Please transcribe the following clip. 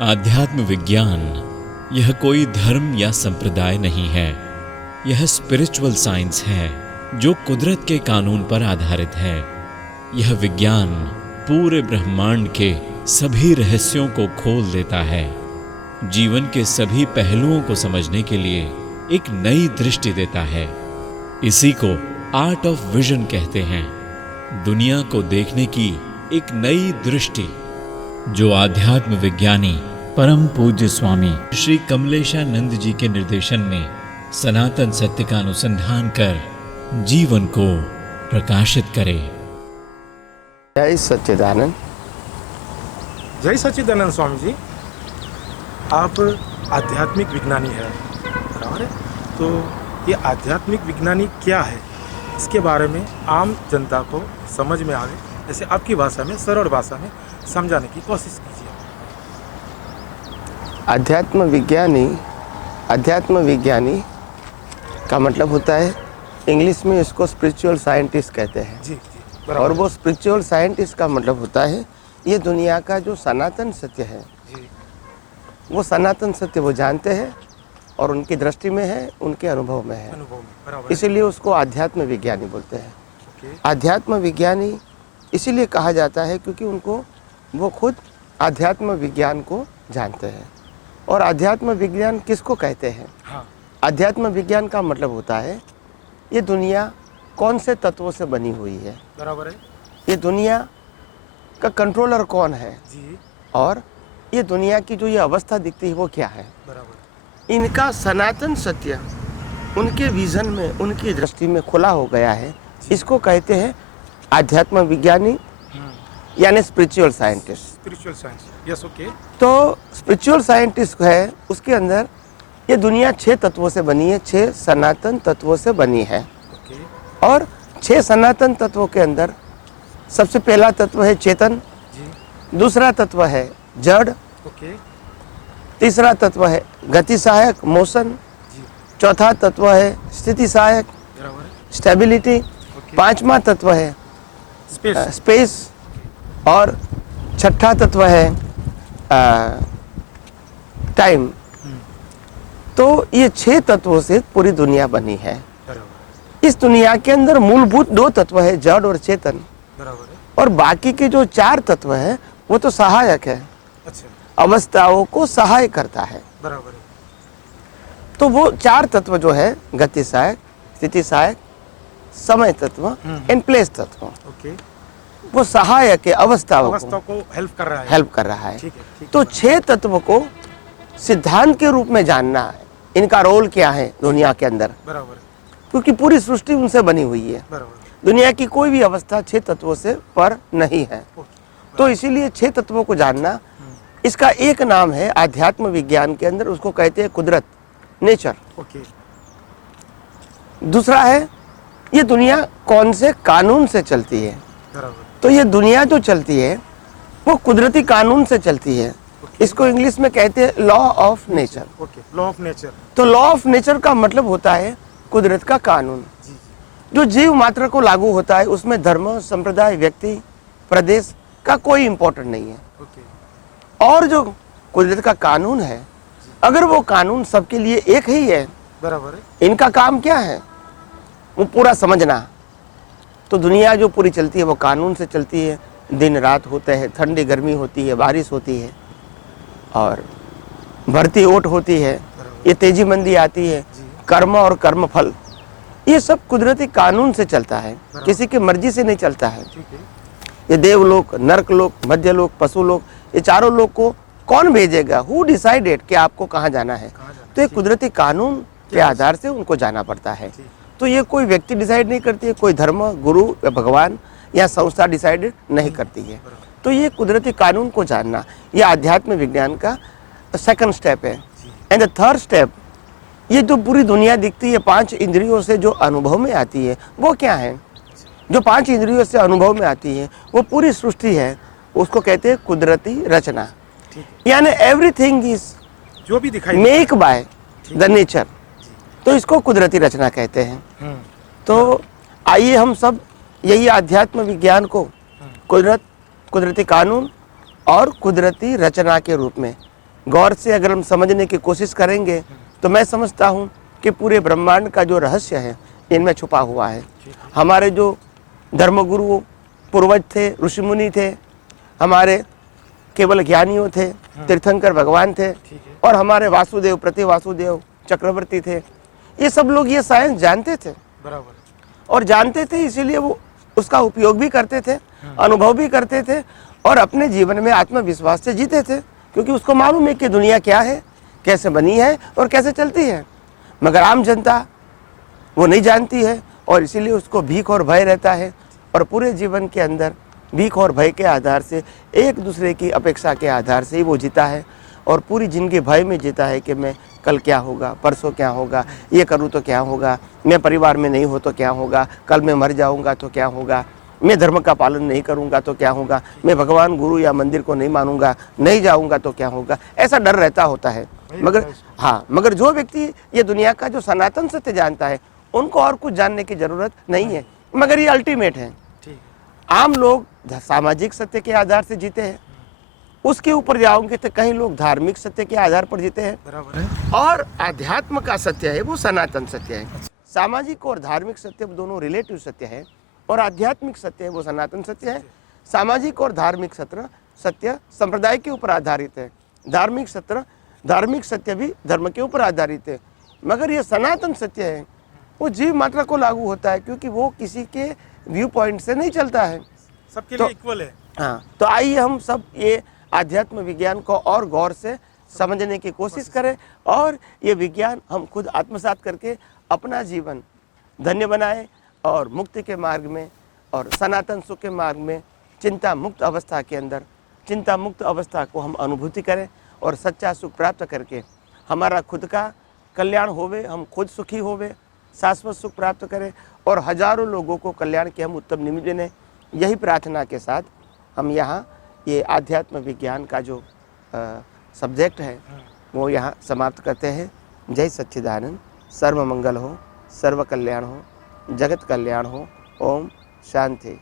आध्यात्म विज्ञान यह कोई धर्म या संप्रदाय नहीं है। यह स्पिरिचुअल साइंस है जो कुदरत के कानून पर आधारित है। यह विज्ञान पूरे ब्रह्मांड के सभी रहस्यों को खोल देता है, जीवन के सभी पहलुओं को समझने के लिए एक नई दृष्टि देता है। इसी को आर्ट ऑफ विजन कहते हैं, दुनिया को देखने की एक नई दृष्टि, जो आध्यात्म विज्ञानी परम पूज्य स्वामी श्री कमलेशानंद जी के निर्देशन में सनातन सत्य का अनुसंधान कर जीवन को प्रकाशित करे। जय सच्चिदानंद। जय सच्चिदानंद स्वामी जी। आप आध्यात्मिक विज्ञानी हैं, बराबर है? तो ये आध्यात्मिक विज्ञानी क्या है, इसके बारे में आम जनता को समझ में आवे ऐसे आपकी भाषा में, सरल भाषा में समझाने की कोशिश कीजिए। अध्यात्म विज्ञानी का मतलब होता है, इंग्लिश में इसको स्पिरिचुअल साइंटिस्ट कहते हैं। जी, और वो स्पिरिचुअल साइंटिस्ट का मतलब होता है, ये दुनिया का जो सनातन सत्य है जी, वो सनातन सत्य वो जानते हैं और उनकी दृष्टि में है, उनके अनुभव में है, बराबर है। इसीलिए उसको आध्यात्म विज्ञानी बोलते हैं। ओके, आध्यात्म विज्ञानी इसीलिए कहा जाता है क्योंकि वो खुद आध्यात्म विज्ञान को जानते हैं। और आध्यात्म विज्ञान किसको कहते हैं? हाँ, आध्यात्म विज्ञान का मतलब होता है, ये दुनिया कौन से तत्वों से बनी हुई है, बराबर है ये दुनिया का कंट्रोलर कौन है, जी, और ये दुनिया की जो ये अवस्था दिखती है वो क्या है। बराबर। इनका सनातन सत्य उनके विजन में, उनकी दृष्टि में खुला हो गया है। इसको कहते हैं आध्यात्म विज्ञानी यानी spiritual scientist. Spiritual science, yes, okay. तो स्पिरिचुअल साइंटिस्ट है, उसके अंदर ये दुनिया 6 तत्वों से बनी है, 6 सनातन तत्वों से बनी है। ओके, और 6 सनातन तत्वों के अंदर सबसे पहला तत्व है चेतन, जी, दूसरा तत्व है जड़, ओके, तीसरा तत्व है गति सहायक मोशन, जी, चौथा तत्व है स्थिति सहायक बराबर है, स्टेबिलिटी, ओके, पांचवा तत्व है स्पेस, स्पेस, और छठा तत्व है टाइम। तो ये 6 तत्वों से पूरी दुनिया बनी है। बराबर, इस दुनिया के अंदर मूलभूत 2 तत्व है, जड़ और चेतन, बराबर है। और बाकी के जो 4 तत्व है वो तो सहायक है, अच्छा, अवस्थाओं को सहाय करता है। बराबर है, तो वो 4 तत्व जो है, गति सहायक, स्थिति सहायक, समय तत्व एंड प्लेस तत्व, ओके, वो सहायक है, अवस्थाओं को हेल्प कर रहा है। हेल्प कर रहा है। ठीक है, ठीक तो है, 6 तत्व को सिद्धांत के रूप में जानना है, इनका रोल क्या है दुनिया के अंदर, बराबर है, क्योंकि पूरी सृष्टि उनसे बनी हुई है। बराबर, दुनिया की कोई भी अवस्था 6 तत्वों से पर नहीं है। ओके, तो इसीलिए 6 तत्वों को जानना, इसका एक नाम है आध्यात्म विज्ञान के अंदर, उसको कहते हैं कुदरत, नेचर। ओके, दूसरा है, ये दुनिया कौन से कानून से चलती है। बराबर, तो ये दुनिया जो चलती है वो कुदरती कानून से चलती है। इसको इंग्लिश में कहते हैं law of nature. Okay, law of nature, तो लॉ ऑफ नेचर का मतलब होता है कुदरत का कानून, जी, जो जीव मात्र को लागू होता है। उसमें धर्म, संप्रदाय, व्यक्ति, प्रदेश का कोई इंपॉर्टेंट नहीं है। ओके, और जो कुदरत का कानून है, अगर वो कानून सबके लिए एक ही है, बराबर है, इनका काम क्या है वो पूरा समझना। तो दुनिया जो पूरी चलती है वो कानून से चलती है। दिन रात होते हैं, ठंडी गर्मी होती है, बारिश होती है, और बढ़ती ओट होती है, ये तेजी मंदी आती है, कर्म और कर्म फल, ये सब कुदरती कानून से चलता है, किसी की मर्जी से नहीं चलता है। ठीक है, ये देवलोक, नरकलोक, मध्यलोक, पशुलोक, ये चारों लोग को कौन भेजेगा? हु डिसाइडेड कि आपको कहाँ जाना है? तो ये कुदरती कानून के आधार से उनको जाना पड़ता है। तो ये कोई व्यक्ति डिसाइड नहीं करती है, कोई धर्म, गुरु या भगवान या संस्था डिसाइडेड नहीं करती है। तो ये कुदरती कानून को जानना, ये आध्यात्म विज्ञान का सेकंड स्टेप है। एंड द थर्ड स्टेप, ये जो पूरी दुनिया दिखती है 5 इंद्रियों से जो अनुभव में आती है, वो क्या है? जो 5 इंद्रियों से अनुभव में आती है वो पूरी सृष्टि है, उसको कहते हैं कुदरती रचना। यानी एवरीथिंग इज जो भी दिखाई मेक बाय द नेचर, तो इसको कुदरती रचना कहते हैं। तो आइए हम सब यही आध्यात्म विज्ञान को कुदरत, कुदरती कानून और कुदरती रचना के रूप में गौर से अगर हम समझने की कोशिश करेंगे तो मैं समझता हूँ कि पूरे ब्रह्मांड का जो रहस्य है इनमें छुपा हुआ है। हमारे जो धर्मगुरु पूर्वज थे, ऋषि मुनि थे, हमारे केवल ज्ञानियों थे, तीर्थंकर भगवान थे, और हमारे वासुदेव, प्रति वासुदेव चक्रवर्ती थे। ये सब लोग ये साइंस जानते थे, बराबर। और जानते थे इसीलिए वो उसका उपयोग भी करते थे, अनुभव भी करते थे, और अपने जीवन में आत्मविश्वास से जीते थे, क्योंकि उसको मालूम है कि दुनिया क्या है, कैसे बनी है और कैसे चलती है। मगर आम जनता वो नहीं जानती है, और इसीलिए उसको भीख और भय रहता है, और पूरे जीवन के अंदर भीख और भय के आधार से, एक दूसरे की अपेक्षा के आधार से ही वो जीता है, और पूरी जिंदगी भय में जीता है कि मैं कल क्या होगा, परसों क्या होगा, ये करूँ तो क्या होगा, मैं परिवार में नहीं हो तो क्या होगा, कल मैं मर जाऊंगा तो क्या होगा, मैं धर्म का पालन नहीं करूंगा तो क्या होगा, मैं भगवान गुरु या मंदिर को नहीं मानूंगा, नहीं जाऊंगा तो क्या होगा, ऐसा डर रहता होता है। मगर हाँ, मगर जो व्यक्ति ये दुनिया का जो सनातन सत्य जानता है, उनको और कुछ जानने की जरूरत नहीं है, मगर ये अल्टीमेट है। आम लोग सामाजिक सत्य के आधार से जीते हैं, उसके ऊपर जाओगे तो कई लोग धार्मिक सत्य के आधार पर जीते हैं, बराबर है। और आध्यात्म का सत्य है वो सनातन सत्य है। सामाजिक और धार्मिक सत्य दोनों रिलेटिव सत्य है, और आध्यात्मिक सत्य है वो सनातन सत्य है। सामाजिक और धार्मिक सत्य संप्रदाय के ऊपर आधारित है, धार्मिक सत्य भी धर्म के ऊपर आधारित है, मगर ये सनातन सत्य है वो जीव मात्रा को लागू होता है, क्योंकि वो किसी के व्यू पॉइंट से नहीं चलता है, सबके तो लिए इक्वल है। हाँ, तो आइए हम सब ये आध्यात्म विज्ञान को और गौर से समझने की कोशिश करें, और ये विज्ञान हम खुद आत्मसात करके अपना जीवन धन्य बनाएं, और मुक्ति के मार्ग में और सनातन सुख के मार्ग में चिंता मुक्त अवस्था के अंदर चिंता मुक्त अवस्था को हम अनुभूति करें, और सच्चा सुख प्राप्त करके हमारा खुद का कल्याण होवे, हम खुद सुखी होवे, शाश्वत सुख प्राप्त करें, और हजारों लोगों को कल्याण के हम उत्तम निमित्त बने। यही प्रार्थना के साथ हम यहाँ ये आध्यात्म विज्ञान का जो सब्जेक्ट है वो यहाँ समाप्त करते हैं। जय सच्चिदानंद। सर्व मंगल हो, सर्व कल्याण हो, जगत कल्याण हो। ओम शांति।